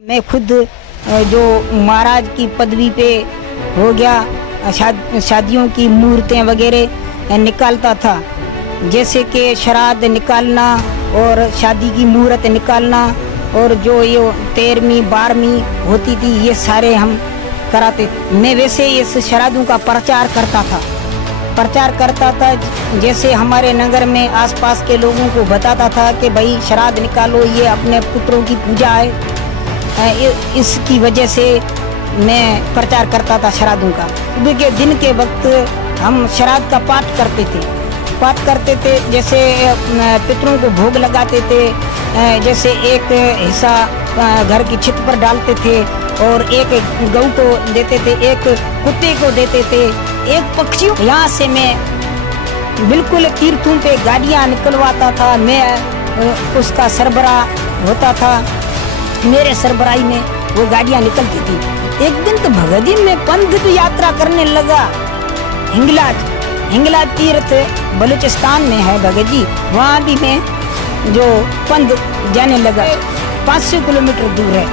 मैं खुद जो महाराज की पदवी पे हो गया, शादियों की मूर्तें वगैरह निकालता था, जैसे कि श्राद्ध निकालना और शादी की मुहूर्त निकालना, और जो ये 13वीं 12वीं होती थी ये सारे हम कराते। मैं वैसे इस श्राद्धों का प्रचार करता था, जैसे हमारे नगर में आसपास के लोगों को बताता था कि भाई श्राद्ध निकालो, ये अपने पुत्रों की पूजा है। इसकी वजह से मैं प्रचार करता था श्राद्धों का। सुबह के दिन के वक्त हम श्राद्ध का पाठ करते थे, जैसे पितरों को भोग लगाते थे, जैसे एक हिस्सा घर की छत पर डालते थे और एक गऊ को देते थे, एक कुत्ते को देते थे, एक पक्षियों। यहाँ से मैं बिल्कुल तीर्थों पे गाड़ियाँ निकलवाता था, मैं उसका सरबराह होता था, मेरे सरबराही में वो गाड़ियाँ निकलती थी। एक दिन तो भगत जी में पंथ यात्रा करने लगा, हिंगलाज तीर्थ बलूचिस्तान में है भगत जी, वहाँ भी मैं जो पंथ जाने लगा। 500 किलोमीटर दूर है,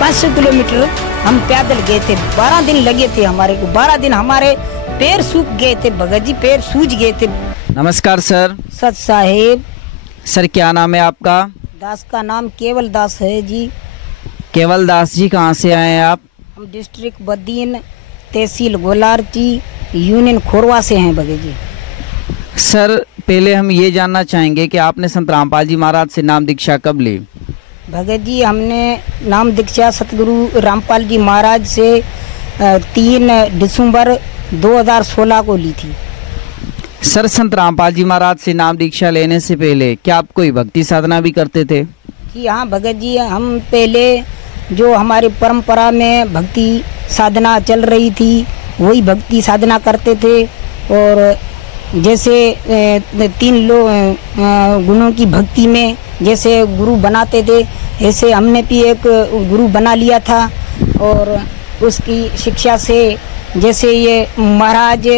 500 किलोमीटर हम पैदल गए थे। 12 दिन लगे थे हमारे को, 12 दिन हमारे पैर सूख गए थे भगत जी, पैर सूज गए थे। नमस्कार सर। सत साहेब। सर क्या नाम है आपका? दास का नाम केवल दास है जी। केवल दास जी, कहाँ से आए हैं आप? हम डिस्ट्रिक्ट बद्दीन, तहसील गोलारची, यूनियन खोरवा से हैं भगत जी। सर पहले हम ये जानना चाहेंगे कि आपने संत रामपाल जी महाराज से नाम दीक्षा कब ली? भगत जी हमने नाम दीक्षा सतगुरु रामपाल जी महाराज से 3 दिसंबर 2016 को ली थी। सर संत रामपाल जी महाराज से नाम दीक्षा लेने से पहले क्या आप कोई भक्ति साधना भी करते थे? जी हाँ भगत जी, हम पहले जो हमारी परंपरा में भक्ति साधना चल रही थी वही भक्ति साधना करते थे। और जैसे 3 गुणों की भक्ति में जैसे गुरु बनाते थे, ऐसे हमने भी एक गुरु बना लिया था। और उसकी शिक्षा से जैसे ये महाराज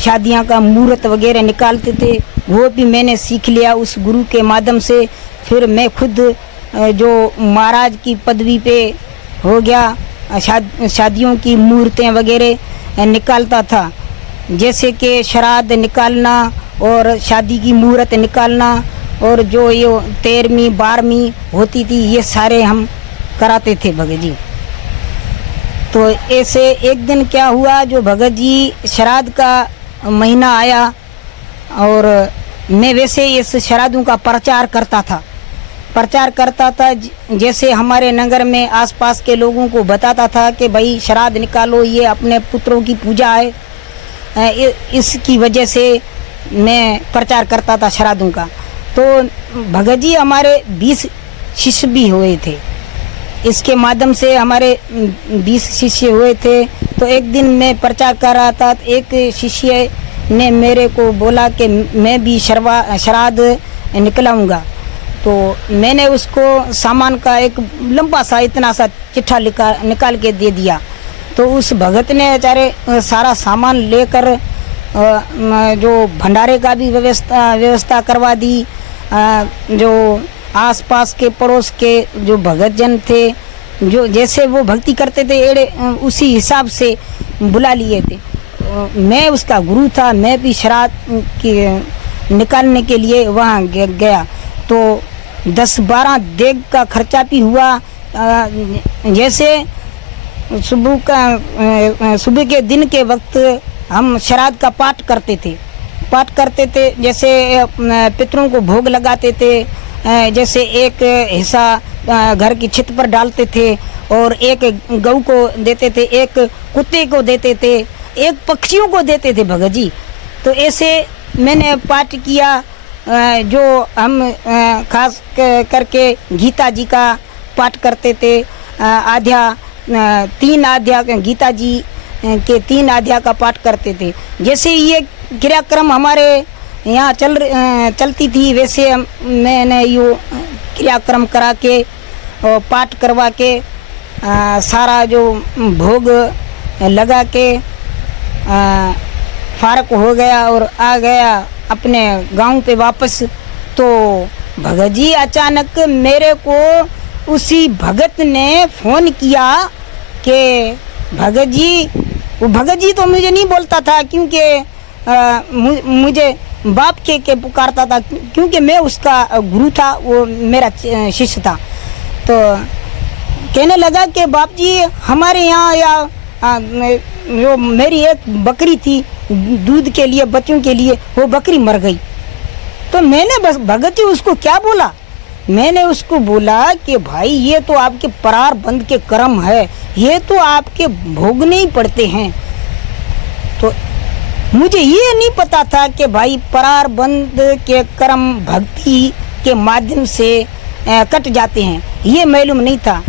शादियां का मुहूर्त वगैरह निकालते थे, वो भी मैंने सीख लिया उस गुरु के माध्यम से। फिर मैं खुद जो महाराज की पदवी पे हो गया, शादियों की मूर्तें वगैरह निकालता था, जैसे कि श्राद्ध निकालना और शादी की मुहूर्त निकालना, और जो ये 13वीं 12वीं होती थी ये सारे हम कराते थे भगत जी। तो ऐसे एक दिन क्या हुआ, जो भगत जी श्राद्ध का महीना आया और मैं वैसे इस श्राद्धों का प्रचार करता था, जैसे हमारे नगर में आसपास के लोगों को बताता था कि भाई श्राद्ध निकालो, ये अपने पुत्रों की पूजा है। इसकी वजह से मैं प्रचार करता था श्राद्धों का। तो भगत जी हमारे 20 शिष्य भी हुए थे, इसके माध्यम से हमारे 20 शिष्य हुए थे। तो एक दिन मैं प्रचार कर रहा था, एक शिष्य ने मेरे को बोला कि मैं भी श्राद्ध निकलाऊंगा। तो मैंने उसको सामान का एक लंबा सा इतना सा चिट्ठा निकाल के दे दिया। तो उस भगत ने बेचारे सारा सामान लेकर जो भंडारे का भी व्यवस्था करवा दी। जो आसपास के पड़ोस के जो भगत जन थे, जो जैसे वो भक्ति करते थे एड़े उसी हिसाब से बुला लिए थे। मैं उसका गुरु था, मैं भी श्राद्ध निकालने के लिए वहाँ गया। तो 10-12 देग का खर्चा भी हुआ। जैसे सुबह के दिन के वक्त हम श्राद्ध का पाठ करते थे, जैसे पितरों को भोग लगाते थे, जैसे एक हिस्सा घर की छत पर डालते थे और एक गऊ को देते थे, एक कुत्ते को देते थे, एक पक्षियों को देते थे भगत जी। तो ऐसे मैंने पाठ किया। जो हम खास करके गीता जी का पाठ करते थे, 3 अध्याय गीता जी के 3 अध्याय का पाठ करते थे। जैसे ये क्रियाक्रम हमारे यहाँ चलती थी, वैसे मैंने यो क्रियाक्रम करा के और पाठ करवा के सारा जो भोग लगा के फारक हो गया और आ गया अपने गांव पे वापस। तो भगत जी अचानक मेरे को उसी भगत ने फ़ोन किया कि भगत जी, वो भगत जी तो मुझे नहीं बोलता था क्योंकि मुझे बाप के पुकारता था, क्योंकि मैं उसका गुरु था, वो मेरा शिष्य था। तो कहने लगा कि बाप जी हमारे यहाँ या जो मेरी एक बकरी थी दूध के लिए, बच्चों के लिए, वो बकरी मर गई। तो मैंने बस भगत जी उसको क्या बोला, मैंने उसको बोला कि भाई ये तो आपके प्रारब्ध के कर्म है, ये तो आपके भोगने ही पड़ते हैं। तो मुझे ये नहीं पता था कि भाई प्रारब्ध के कर्म भक्ति के माध्यम से कट जाते हैं, ये मालूम नहीं था।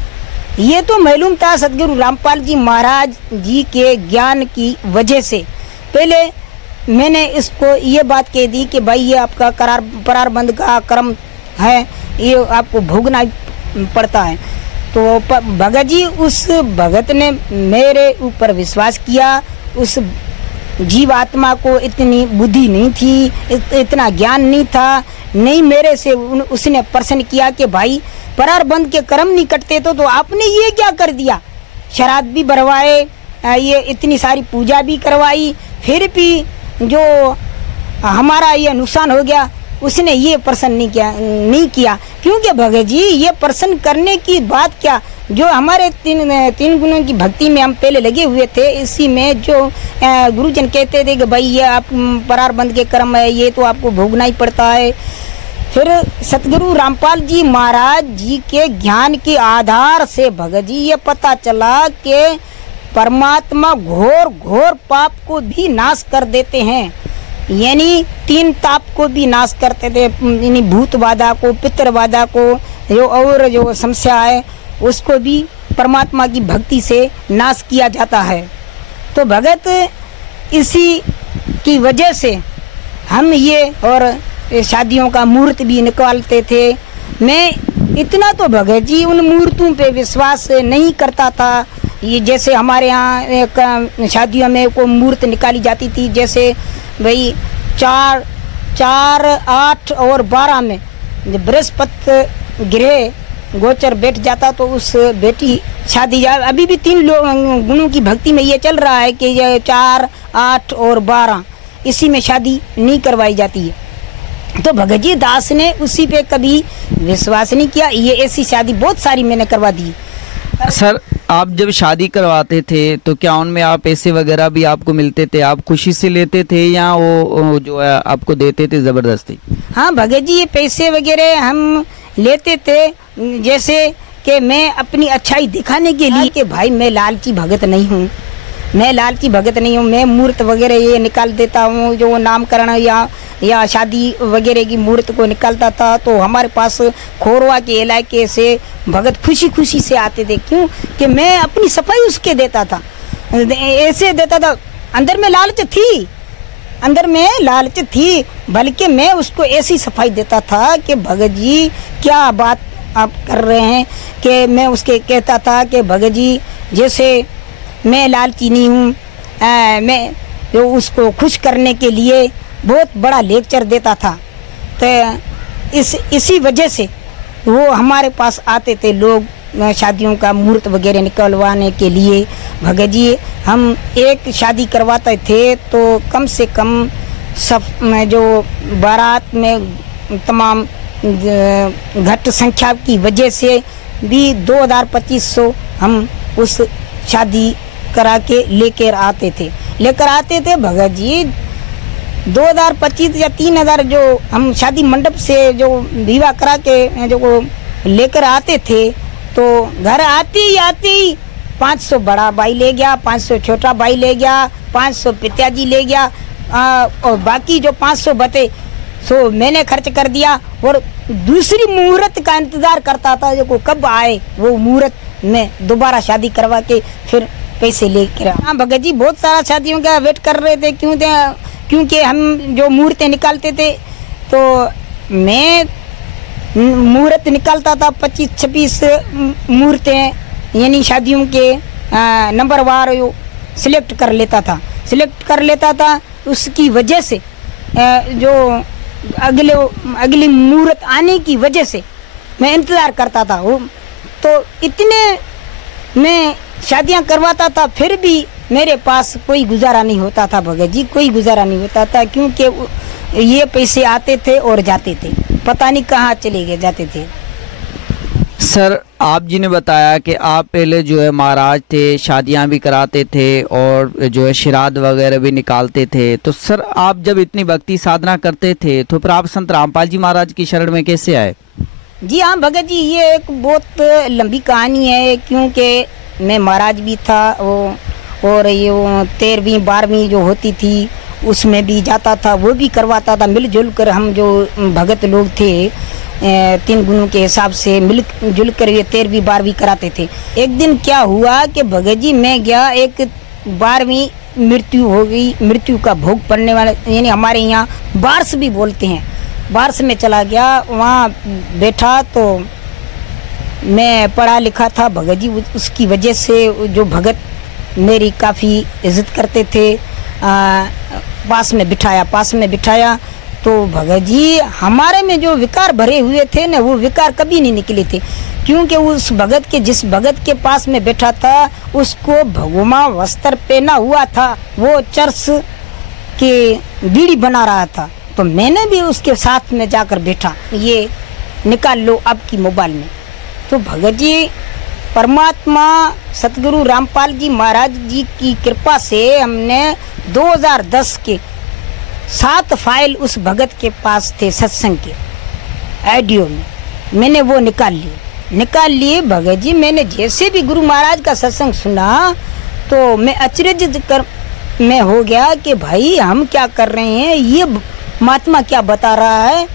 ये तो मालूम था सदगुरु रामपाल जी महाराज जी के ज्ञान की वजह से। पहले मैंने इसको ये बात कह दी कि भाई ये आपका प्रारब्ध का कर्म है, ये आपको भोगना पड़ता है। तो भगत जी, उस भगत ने मेरे ऊपर विश्वास किया। उस जीवात्मा को इतनी बुद्धि नहीं थी, इतना ज्ञान नहीं था, नहीं मेरे से उसने प्रश्न किया कि भाई प्रारब्ध के कर्म नहीं कटते तो आपने ये क्या कर दिया, शराब भी भरवाए, ये इतनी सारी पूजा भी करवाई, फिर भी जो हमारा ये नुकसान हो गया, उसने ये प्रश्न नहीं किया। क्योंकि भगत जी ये प्रश्न करने की बात क्या, जो हमारे तीन गुणों की भक्ति में हम पहले लगे हुए थे, इसी में जो गुरुजन कहते थे कि भाई ये आप प्रारब्ध के कर्म है, ये तो आपको भोगना ही पड़ता है। फिर सतगुरु रामपाल जी महाराज जी के ज्ञान के आधार से भगत जी ये पता चला कि परमात्मा घोर घोर पाप को भी नाश कर देते हैं, यानी 3 ताप को भी नाश करते थे, यानी भूत बाधा को, पितृ बाधा को, जो और जो समस्या है उसको भी परमात्मा की भक्ति से नाश किया जाता है। तो भगत इसी की वजह से हम ये और शादियों का मुहूर्त भी निकालते थे। मैं इतना तो भगत जी उन मुहूर्तों पे विश्वास नहीं करता था। ये जैसे हमारे यहाँ एक शादियों में कोई मुहूर्त निकाली जाती थी, जैसे भाई 4, 8 और 12 में जब बृहस्पति ग्रह गोचर बैठ जाता तो उस बेटी शादी अभी भी 3 गुणों की भक्ति में ये चल रहा है कि ये 4, 8 और 12 इसी में शादी नहीं करवाई जाती है। तो भगत जी दास ने उसी पे कभी विश्वास नहीं किया। ये ऐसी शादी बहुत सारी मैंने करवा दी। सर, आप जब शादी करवाते थे तो क्या उनमें आप पैसे वगैरह भी आपको मिलते थे, आप खुशी से लेते थे या वो जो है आपको देते थे ज़बरदस्ती? हाँ भगत जी, ये पैसे वगैरह हम लेते थे, जैसे कि मैं अपनी अच्छाई दिखाने के लिए कि भाई मैं लालची भगत नहीं हूँ, मैं लालची भगत नहीं हूँ, मैं मूर्त वगैरह ये निकाल देता हूँ, जो नामकरण या शादी वगैरह की मूर्त को निकालता था। तो हमारे पास खोरवा के इलाके से भगत खुशी खुशी से आते थे, क्यों कि मैं अपनी सफाई उसके देता था, ऐसे देता था। अंदर में लालच थी, बल्कि मैं उसको ऐसी सफाई देता था कि भगत जी क्या बात आप कर रहे हैं, कि मैं उसके कहता था कि भगत जी जैसे मैं लालची नहीं हूँ, मैं जो उसको खुश करने के लिए बहुत बड़ा लेक्चर देता था। तो इसी वजह से वो हमारे पास आते थे लोग शादियों का मुहूर्त वगैरह निकलवाने के लिए। भगत जी हम एक शादी करवाते थे तो कम से कम सब जो बारात में तमाम घट संख्या की वजह से भी 2000-2500 हम उस शादी करा के लेकर आते थे भगत जी। 2025 या 3000 जो हम शादी मंडप से जो विवाह करा के जो लेकर आते थे, तो घर आते ही 500 बड़ा भाई ले गया, 500 छोटा भाई ले गया, 500 पिताजी ले गया, और बाकी जो 500 बचे सो मैंने खर्च कर दिया। और दूसरी मुहूर्त का इंतज़ार करता था जो कब आए वो मुहूर्त में दोबारा शादी करवा के फिर पैसे लेकर। हाँ भगत जी, बहुत सारा शादियों का वेट कर रहे थे, क्योंकि हम जो मुहूर्तें निकालते थे तो मैं मुहूर्त निकालता था 25-26 मुहूर्तें, यानी शादियों के नंबरवार सिलेक्ट कर लेता था। उसकी वजह से जो अगली मुहूर्त आने की वजह से मैं इंतज़ार करता था। वो तो इतने मैं शादियां करवाता था, फिर भी मेरे पास कोई गुजारा नहीं होता था भगत जी, कोई गुजारा नहीं होता था, क्योंकि ये पैसे आते थे और जाते थे, पता नहीं कहाँ चले गए जाते थे। सर आप जी ने बताया कि आप पहले जो है महाराज थे, शादियां भी कराते थे और जो है श्राद्ध वगैरह भी निकालते थे। तो सर आप जब इतनी भक्ति साधना करते थे तो फिर आप संत रामपाल जी महाराज की शरण में कैसे आए? जी हाँ भगत जी, ये एक बहुत लंबी कहानी है, क्योंकि मैं महाराज भी था और ये 13वीं 12वीं जो होती थी उसमें भी जाता था, वो भी करवाता था। मिलजुल कर हम जो भगत लोग थे 3 गुणों के हिसाब से मिलजुल कर ये 13वीं 12वीं कराते थे। एक दिन क्या हुआ कि भगत जी मैं गया, एक 12वीं मृत्यु हो गई, मृत्यु का भोग पड़ने वाला, यानी हमारे यहाँ बारस भी बोलते हैं, बारस में चला गया। वहाँ बैठा तो मैं पढ़ा लिखा था भगत जी, उसकी वजह से जो भगत मेरी काफ़ी इज्जत करते थे, पास में बिठाया तो भगत जी हमारे में जो विकार भरे हुए थे ना, वो विकार कभी नहीं निकले थे, क्योंकि उस भगत के, जिस भगत के पास में बैठा था उसको भगुमा वस्त्र पहना हुआ था, वो चर्च के बीड़ी बना रहा था। तो मैंने भी उसके साथ में जाकर बैठा, ये निकाल लो आपकी मोबाइल में। तो भगत जी परमात्मा सतगुरु रामपाल जी महाराज जी की कृपा से हमने 2010 के 7 फाइल उस भगत के पास थे सत्संग के ऑडियो में, मैंने वो निकाल लिए भगत जी। मैंने जैसे भी गुरु महाराज का सत्संग सुना तो मैं अचरज में हो गया कि भाई हम क्या कर रहे हैं, ये महात्मा क्या बता रहा है।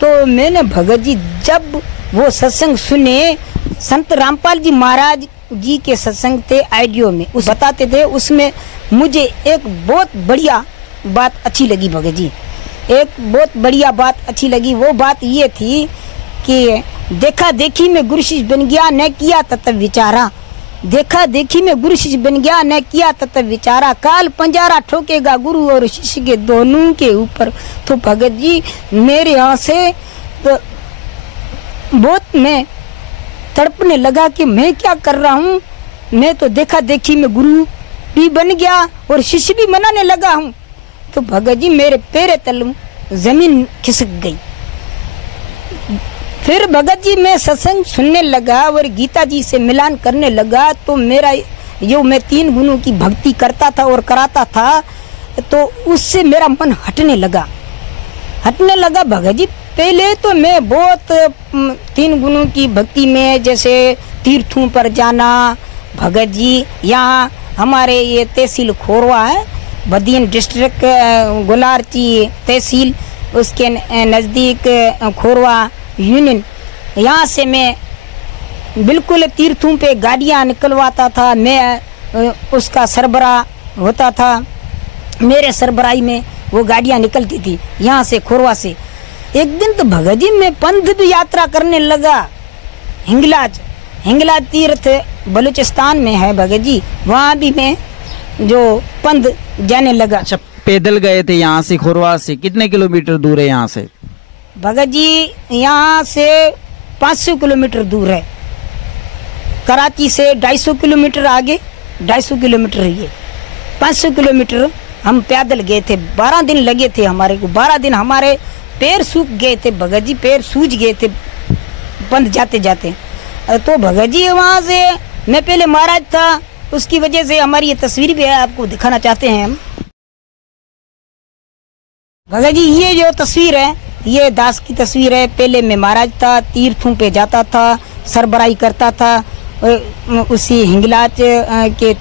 तो मैंने भगत जी जब वो सत्संग सुने, संत रामपाल जी महाराज जी के सत्संग थे ऑडियो में, उस बताते थे, उसमें मुझे एक बहुत बढ़िया बात अच्छी लगी भगत जी, एक बहुत बढ़िया बात अच्छी लगी। वो बात ये थी कि देखा देखी में गुरु शिष्य बन गया, न किया तत्व विचारा। देखा देखी में गुरु शिष्य बन गया, न किया तत्व विचारा। काल पंजारा ठोकेगा गुरु और शिष्य के दोनों के ऊपर। तो भगत जी मेरे यहाँ से तो बहुत मैं तड़पने लगा कि मैं क्या कर रहा हूँ, मैं तो देखा देखी में गुरु भी बन गया और शिष्य भी मनाने लगा हूँ। तो भगत जी मेरे पैरे तले जमीन खिसक गई। फिर भगत जी मैं सत्संग सुनने लगा और गीता जी से मिलान करने लगा। तो मेरा जो मैं 3 गुणों की भक्ति करता था और कराता था, तो उससे मेरा मन हटने लगा भगत जी। पहले तो मैं बहुत 3 गुणों की भक्ति में, जैसे तीर्थों पर जाना भगत जी, यहाँ हमारे ये तहसील खोरवा है, बदीन डिस्ट्रिक्ट गुलारची तहसील, उसके नज़दीक खोरवा यूनियन, यहाँ से मैं बिल्कुल तीर्थों पे गाड़ियाँ निकलवाता था, मैं उसका सरबराह होता था, मेरे सरबराही में वो गाड़ियाँ निकलती थी यहाँ से खोरवा से। एक दिन तो भगत जी मैं पंथ भी यात्रा करने लगा, हिंगलाज तीर्थ बलूचिस्तान में है भगत जी, वहाँ भी मैं जो पंथ जाने लगा। अच्छा, पैदल गए थे यहाँ से खोरवा से? कितने किलोमीटर दूर है यहाँ से? भगत जी यहाँ से 500 किलोमीटर दूर है, कराची से 250 किलोमीटर आगे, 250 किलोमीटर ये 500 किलोमीटर हम पैदल गए थे। 12 दिन लगे थे हमारे को, 12 दिन हमारे पैर सूख गए थे भगत जी, पैर सूज गए थे पंथ जाते जाते। तो भगत जी वहाँ से मैं पहले महाराज था, उसकी वजह से हमारी ये तस्वीर भी है, आपको दिखाना चाहते हैं हम। भगत जी ये जो तस्वीर है, ये दास की तस्वीर है। पहले मैं महाराज था, तीर्थों पे जाता था, सरबराही करता था, उसी हिंगलाज के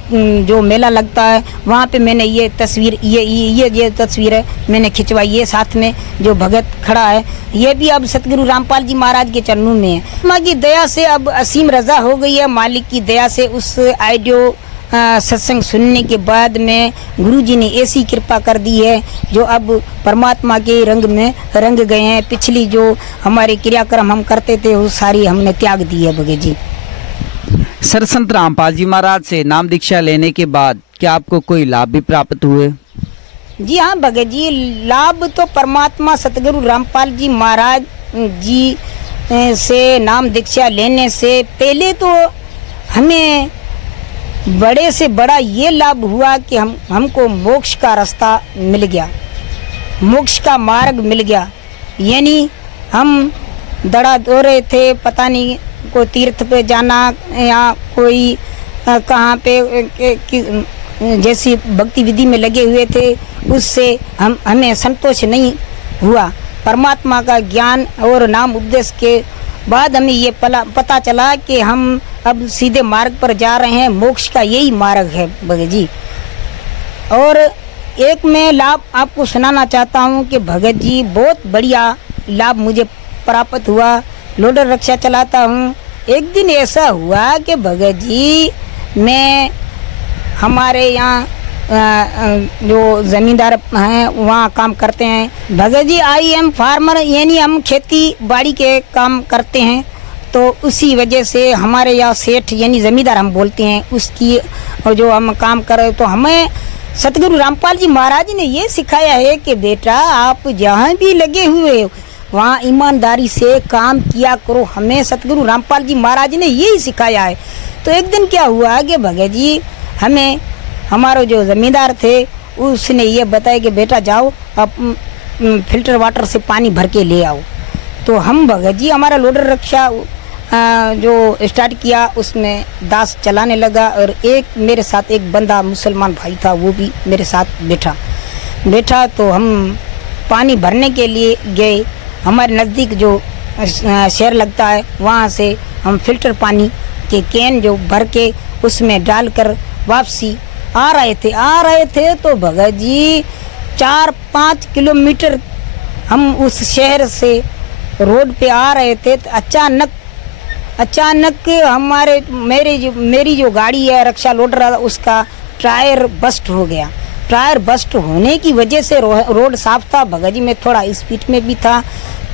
जो मेला लगता है वहाँ पे मैंने ये तस्वीर, ये तस्वीर है मैंने खिंचवाई, ये साथ में जो भगत खड़ा है ये भी अब सतगुरु रामपाल जी महाराज के चरणों में है। माँ की दया से अब असीम रजा हो गई है, मालिक की दया से। उस ऑडियो सत्संग सुनने के बाद में गुरु जी ने ऐसी कृपा कर दी है जो अब परमात्मा के रंग में रंग गए हैं। पिछली जो हमारे क्रियाक्रम हम करते थे वो सारी हमने त्याग दी है भगत जी। सर संत रामपाल जी महाराज से नाम दीक्षा लेने के बाद क्या आपको कोई लाभ भी प्राप्त हुए? जी हाँ भगत जी, लाभ तो परमात्मा सतगुरु रामपाल जी महाराज जी से नाम दीक्षा लेने से पहले तो हमें बड़े से बड़ा ये लाभ हुआ कि हमको मोक्ष का रास्ता मिल गया, मोक्ष का मार्ग मिल गया। यानी हम दड़ा दो रहे थे, पता नहीं को तीर्थ पे जाना या कोई कहाँ पे जैसी भक्ति विधि में लगे हुए थे, उससे हमें संतोष नहीं हुआ। परमात्मा का ज्ञान और नाम उपदेश के बाद हमें ये पता चला कि हम अब सीधे मार्ग पर जा रहे हैं, मोक्ष का यही मार्ग है भगत जी। और एक मैं लाभ आपको सुनाना चाहता हूँ कि भगत जी बहुत बढ़िया लाभ मुझे प्राप्त हुआ। लोडर रिक्शा चलाता हूँ। एक दिन ऐसा हुआ कि भगत जी मैं हमारे यहाँ जो ज़मींदार हैं वहाँ काम करते हैं। भगत जी IM फार्मर, यानी हम खेती बाड़ी के काम करते हैं। तो उसी वजह से हमारे यहाँ सेठ यानी ज़मींदार हम बोलते हैं, उसकी और जो हम काम कर रहे, तो हमें सतगुरु रामपाल जी महाराज ने ये सिखाया है कि बेटा आप जहाँ भी लगे हुए वहाँ ईमानदारी से काम किया करो। हमें सतगुरु रामपाल जी महाराज ने यही सिखाया है। तो एक दिन क्या हुआ कि भगत जी हमें हमारे जो ज़मींदार थे उसने ये बताया कि बेटा जाओ अब फिल्टर वाटर से पानी भर के ले आओ। तो हम भगत जी हमारा लोडर रिक्शा जो स्टार्ट किया उसमें दास चलाने लगा और एक मेरे साथ एक बंदा मुसलमान भाई था, वो भी मेरे साथ बैठा। तो हम पानी भरने के लिए गए। हमारे नज़दीक जो शहर लगता है वहाँ से हम फिल्टर पानी के कैन जो भर के उसमें डालकर वापसी आ रहे थे। तो भगत जी 4-5 किलोमीटर हम उस शहर से रोड पे आ रहे थे तो अचानक मेरी जो गाड़ी है रिक्शा लोडर उसका टायर बस्ट हो गया। टायर बस्ट होने की वजह से रोड साफ था, भगत जी मैं थोड़ा स्पीड में भी था,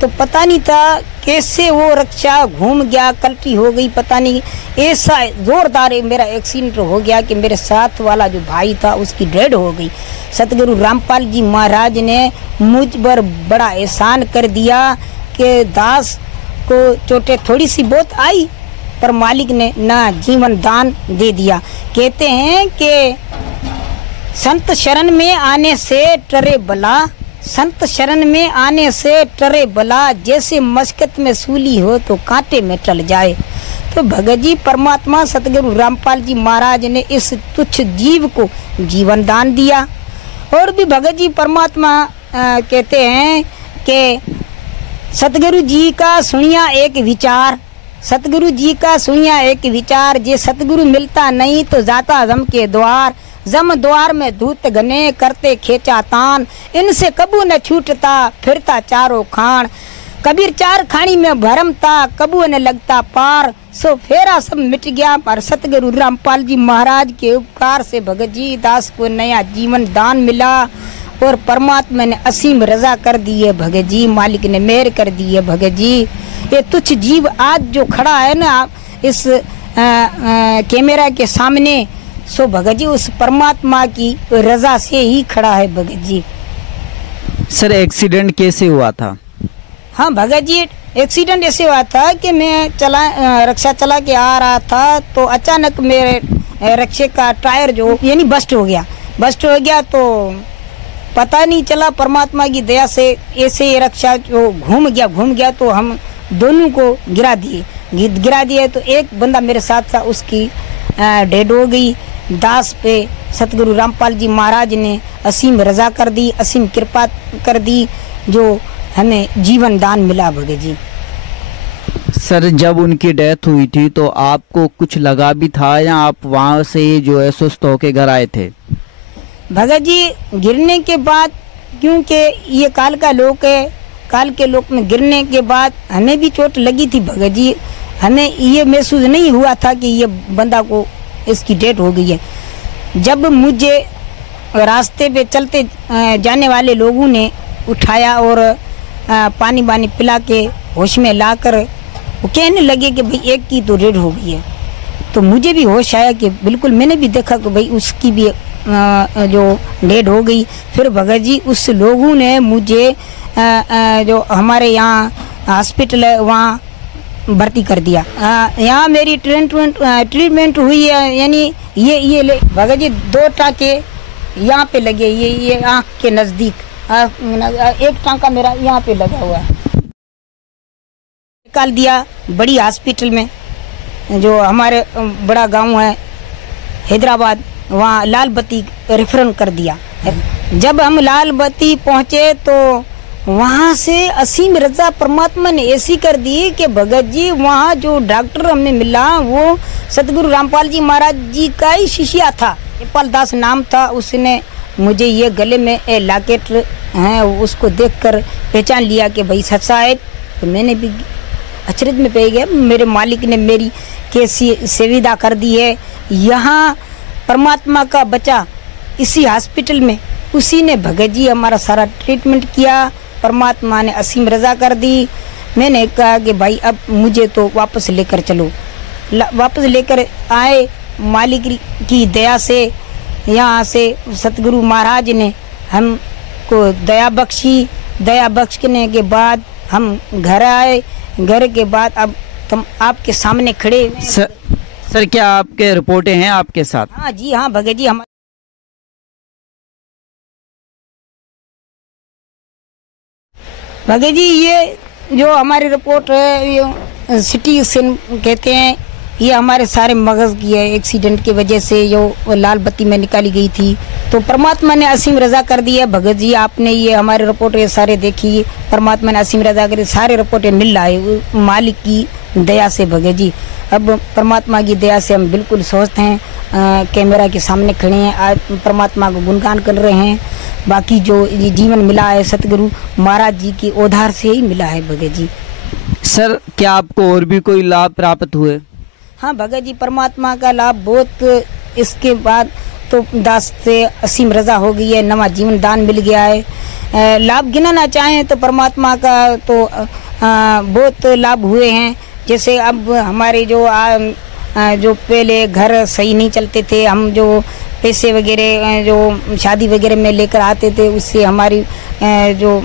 तो पता नहीं था कैसे वो रिक्शा घूम गया, कल्टी हो गई, पता नहीं ऐसा जोरदार मेरा एक्सीडेंट हो गया कि मेरे साथ वाला जो भाई था उसकी डेड हो गई। सतगुरु रामपाल जी महाराज ने मुझ पर बड़ा एहसान कर दिया कि दास को चोटें थोड़ी सी बहुत आई पर मालिक ने ना जीवन दान दे दिया। कहते हैं कि संत शरण में आने से टरे बला, संत शरण में आने से टरे बला, जैसे मस्कत में सूली हो तो कांटे में टल जाए। तो भगत जी परमात्मा सतगुरु रामपाल जी महाराज ने इस तुच्छ जीव को जीवन दान दिया। और भी भगत जी परमात्मा कहते हैं कि सतगुरु जी का सुनिया एक विचार, सतगुरु जी का सुनिया एक विचार, जे सतगुरु मिलता नहीं तो जाता जम के द्वार, जम द्वार में धूत घने करते खेचा तान, इनसे कबू न छूटता फिरता चारों खान, कबीर चार खानी में भरम था कबू न लगता पार, सो फेरा सब मिट गया पर सतगुरु रामपाल जी महाराज के उपकार से भगत जी दास को नया जीवन दान मिला और परमात्मा ने असीम रजा कर दी है भगत जी, मालिक ने मेहर कर दी है भगत जी। ये तुच्छ जीव आज जो खड़ा है ना इस कैमरा के सामने, सो भगत जी उस परमात्मा की रजा से ही खड़ा है भगत जी। सर एक्सीडेंट कैसे हुआ था? हाँ भगत जी एक्सीडेंट ऐसे हुआ था कि मैं रिक्शा चला के आ रहा था तो अचानक मेरे रिक्शे का टायर जो यानी बस्ट हो गया तो पता नहीं चला, परमात्मा की दया से ऐसे ही रिक्शा जो घूम गया तो हम दोनों को गिरा दिए। तो एक बंदा मेरे साथ था उसकी डेड हो गई। दास पे सतगुरु रामपाल जी महाराज ने असीम रजा कर दी, असीम कृपा कर दी, जो हमें जीवन दान मिला भगत जी। सर जब उनकी डेथ हुई थी तो आपको कुछ लगा भी था या आप वहाँ से जो है सुस्त होके घर आए थे? भगत जी गिरने के बाद, क्योंकि ये काल का लोक है, काल के लोक में गिरने के बाद हमें भी चोट लगी थी भगत जी। हमें ये महसूस नहीं हुआ था कि ये बंदा को इसकी डेथ हो गई है। जब मुझे रास्ते पे चलते जाने वाले लोगों ने उठाया और पानी वानी पिला के होश में लाकर वो कहने लगे कि भाई एक की तो डेथ हो गई है, तो मुझे भी होश आया कि बिल्कुल मैंने भी देखा कि भाई उसकी भी जो डेड हो गई। फिर भगत जी उस लोगों ने मुझे जो हमारे यहाँ हॉस्पिटल है वहाँ भर्ती कर दिया। यहाँ मेरी ट्रीटमेंट हुई है। यानी ये भगत जी 2 टाँके यहाँ पे लगे, ये आँख के नज़दीक, एक टाँका मेरा यहाँ पे लगा हुआ है। निकाल दिया बड़ी हॉस्पिटल में, जो हमारे बड़ा गांव है हैदराबाद, वहाँ लाल बत्ती रेफर कर दिया। जब हम लाल बत्ती पहुँचे तो वहाँ से असीम रजा परमात्मा ने ऐसी कर दी कि भगत जी वहाँ जो डॉक्टर हमें मिला वो सतगुरु रामपाल जी महाराज जी का ही शिष्या था, नेपाल दास नाम था। उसने मुझे ये गले में लॉकेट है उसको देखकर पहचान लिया कि भाई सच्चा है। तो मैंने भी अचरज में पड़ गया, मेरे मालिक ने मेरी कैसी सुविधा कर दी है। यहाँ परमात्मा का बच्चा इसी हॉस्पिटल में, उसी ने भगत जी हमारा सारा ट्रीटमेंट किया। परमात्मा ने असीम रजा कर दी। मैंने कहा कि भाई अब मुझे तो वापस लेकर चलो। वापस लेकर आए, मालिक की दया से यहाँ से सतगुरु महाराज ने हमको दया बख्शी। दया बख्शने के बाद हम घर आए। घर के बाद अब तुम आपके सामने खड़े। सर क्या आपके रिपोर्टें हैं आपके साथ? हाँ जी, हाँ भगत जी। हम भगत जी ये जो हमारी रिपोर्ट है ये सिटी स्कैन कहते हैं। ये हमारे सारे मगज की है, एक्सीडेंट की वजह से जो लाल बत्ती में निकाली गई थी। तो परमात्मा ने असीम रजा कर दी है। भगत जी आपने ये हमारे रिपोर्ट ये सारे देखी, परमात्मा ने असीम रजा कर, सारे रिपोर्टें मिल रहा है मालिक की दया से। भगत जी अब परमात्मा की दया से हम बिल्कुल स्वस्थ हैं, कैमरा के सामने खड़े हैं, आज परमात्मा को गुणगान कर रहे हैं। बाकी जो ये जीवन मिला है सतगुरु महाराज जी की ओधार से ही मिला है भगत जी। सर क्या आपको और भी कोई लाभ प्राप्त हुए? हाँ भगत जी, परमात्मा का लाभ बहुत। इसके बाद तो दास से असीम रजा हो गई है, नवा जीवन दान मिल गया है। लाभ गिनाना चाहें तो परमात्मा का तो बहुत लाभ हुए हैं। जैसे अब हमारे जो पहले घर सही नहीं चलते थे, हम जो पैसे वगैरह जो शादी वगैरह में लेकर आते थे उससे हमारी जो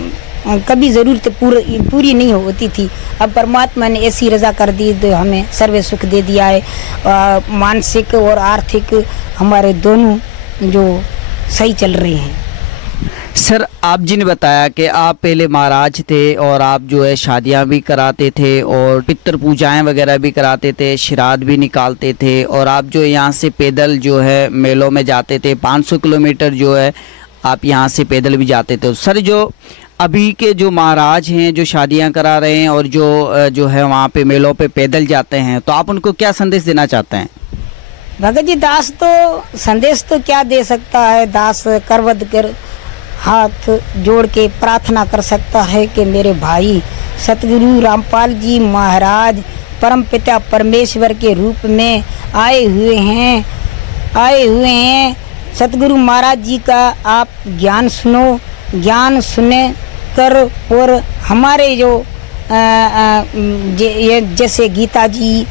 कभी ज़रूरत पूरी नहीं होती थी। अब परमात्मा ने ऐसी रजा कर दी तो हमें सर्व सुख दे दिया है। मानसिक और आर्थिक हमारे दोनों जो सही चल रहे हैं। सर आप जी ने बताया कि आप पहले महाराज थे और आप जो है शादियां भी कराते थे और पितृ पूजाएं वगैरह भी कराते थे, श्राद्ध भी निकालते थे, और आप जो यहाँ से पैदल जो है मेलों में जाते थे। 500 किलोमीटर जो है आप यहाँ से पैदल भी जाते थे। सर जो अभी के जो महाराज हैं जो शादियां करा रहे हैं और जो है वहाँ पे मेलों पे पैदल जाते हैं, तो आप उनको क्या संदेश देना चाहते हैं? भगत जी दास तो संदेश तो क्या दे सकता है, दास करवद कर हाथ जोड़ के प्रार्थना कर सकता है कि मेरे भाई सतगुरु रामपाल जी महाराज परम पिता परमेश्वर के रूप में आए हुए हैं। सतगुरु महाराज जी का आप ज्ञान सुनो, ज्ञान सुने कर और हमारे जो जैसे गीता जी,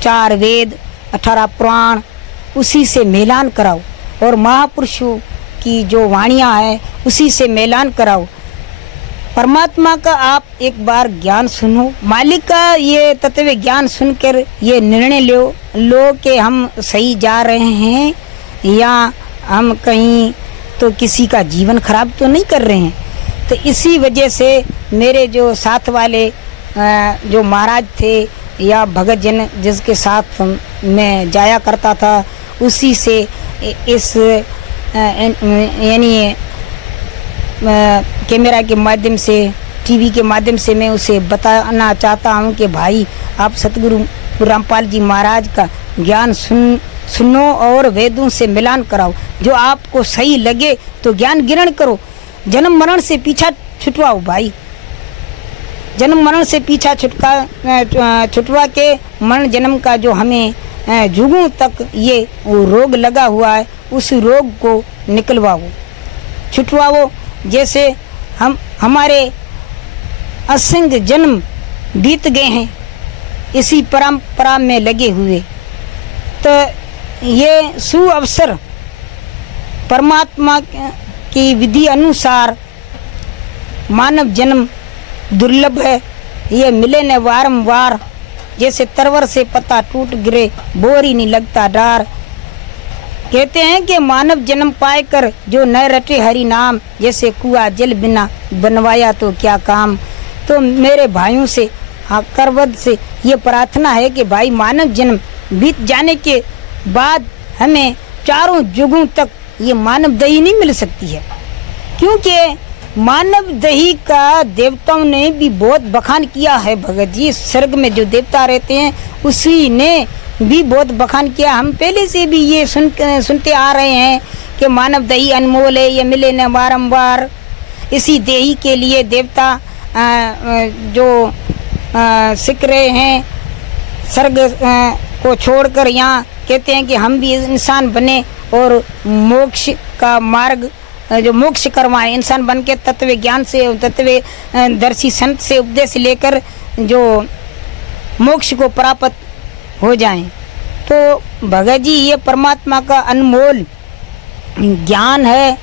4 वेद, 18 पुराण, उसी से मिलान कराओ और महापुरुषों की जो वाणियाँ हैं उसी से मिलान कराओ। परमात्मा का आप एक बार ज्ञान सुनो, मालिक का ये तत्व ज्ञान सुनकर ये निर्णय लो कि हम सही जा रहे हैं या हम कहीं तो किसी का जीवन खराब तो नहीं कर रहे हैं। तो इसी वजह से मेरे जो साथ वाले जो महाराज थे या भगत जन जिसके साथ मैं जाया करता था, उसी से इस यानी कैमरा के माध्यम से, टीवी के माध्यम से मैं उसे बताना चाहता हूँ कि भाई आप सतगुरु रामपाल जी महाराज का ज्ञान सुनो और वेदों से मिलान कराओ। जो आपको सही लगे तो ज्ञान ग्रहण करो, जन्म मरण से पीछा छुटवाओ भाई। जन्म मरण से पीछा छुटवा के मरण जन्म का जो हमें जुगों तक ये वो रोग लगा हुआ है, उस रोग को निकलवाओ, छुटवाओ। जैसे हमारे असंख्य जन्म बीत गए हैं इसी परंपरा में लगे हुए, तो ये सुअवसर परमात्मा की विधि अनुसार मानव जन्म दुर्लभ है, ये मिले न वारंवार, जैसे तरवर से पत्ता टूट गिरे, बोर ही नहीं लगता डार। कहते हैं कि मानव जन्म पाकर जो न रटे हरि नाम, जैसे कुआ जल बिना बनवाया तो क्या काम। तो मेरे भाइयों से करवद से ये प्रार्थना है कि भाई मानव जन्म बीत जाने के बाद हमें चारों युगों तक ये मानव दही नहीं मिल सकती है, क्योंकि मानव दही का देवताओं ने भी बहुत बखान किया है। भगत जी, स्वर्ग में जो देवता रहते हैं उसी ने भी बहुत बखान किया। हम पहले से भी ये सुनते आ रहे हैं कि मानव दही अनमोल है, ये मिले न बारंबार। इसी दही के लिए देवता जो सीख रहे हैं स्वर्ग को छोड़कर यहाँ कहते हैं कि हम भी इंसान बने और मोक्ष का मार्ग जो मोक्ष करवाएं, इंसान बन के तत्व ज्ञान से, तत्व दर्शी संत से उपदेश लेकर जो मोक्ष को प्राप्त हो जाएं। तो भगत जी ये परमात्मा का अनमोल ज्ञान है।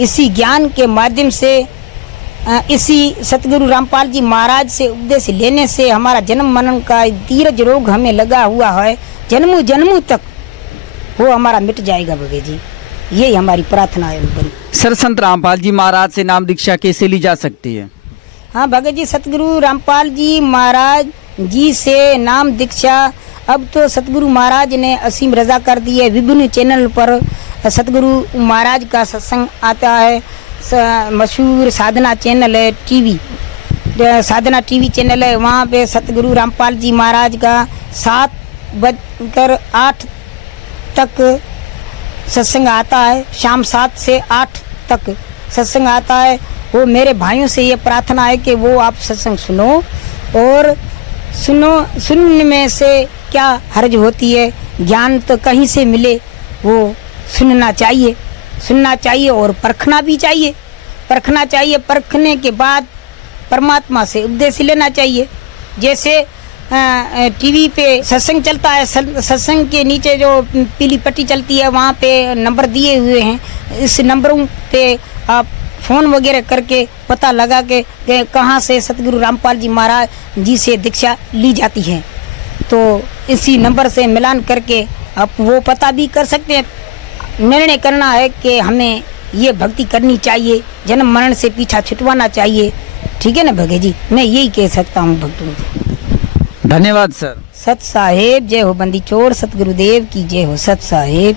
इसी ज्ञान के माध्यम से इसी सतगुरु रामपाल जी महाराज से उपदेश लेने से हमारा जन्म मरण का धीरज रोग हमें लगा हुआ है, जन्मों जन्मों तक वो हमारा मिट जाएगा। भगत जी यही हमारी प्रार्थना है। सर, संत रामपाल जी महाराज से नाम दीक्षा कैसे ली जा सकती है? हाँ भगत जी, सतगुरु रामपाल जी महाराज जी से नाम दीक्षा अब तो सतगुरु महाराज ने असीम रजा कर दी है। विभिन्न चैनल पर सतगुरु महाराज का सत्संग आता है। मशहूर साधना चैनल है, टीवी साधना टीवी चैनल है, वहाँ पे सतगुरु रामपाल जी महाराज का 7:08 तक सत्संग आता है। शाम 7 से 8 तक सत्संग आता है। वो मेरे भाइयों से ये प्रार्थना है कि वो आप सत्संग सुनो, और सुनने में से क्या हर्ज होती है, ज्ञान तो कहीं से मिले, वो सुनना चाहिए और परखना भी चाहिए। परखने के बाद परमात्मा से उपदेश लेना चाहिए। जैसे टीवी पे सत्संग चलता है, सत्संग के नीचे जो पीली पट्टी चलती है वहाँ पे नंबर दिए हुए हैं। इस नंबरों पे आप फ़ोन वगैरह करके पता लगा के कहाँ से सतगुरु रामपाल जी महाराज जी से दीक्षा ली जाती है, तो इसी नंबर से मिलान करके आप वो पता भी कर सकते हैं। निर्णय करना है कि हमें ये भक्ति करनी चाहिए, जन्म मरण से पीछा छुटवाना चाहिए। ठीक है ना भगत जी, मैं यही कह सकता हूँ भक्तों से। धन्यवाद सर। सत साहेब जय हो, बंदी चोर सतगुरुदेव की जय हो। सत साहेब।